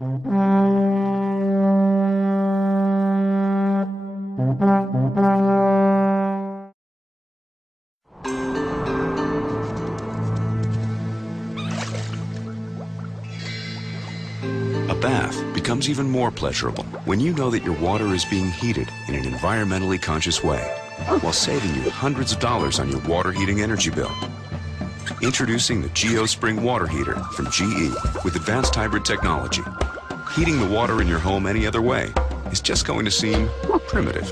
A bath becomes even more pleasurable when you know that your water is being heated in an environmentally conscious way, while saving you hundreds of dollars on your water heating energy bill. Introducing the GeoSpring water heater from GE with advanced hybrid technology. Heating the water in your home any other way is just going to seem primitive.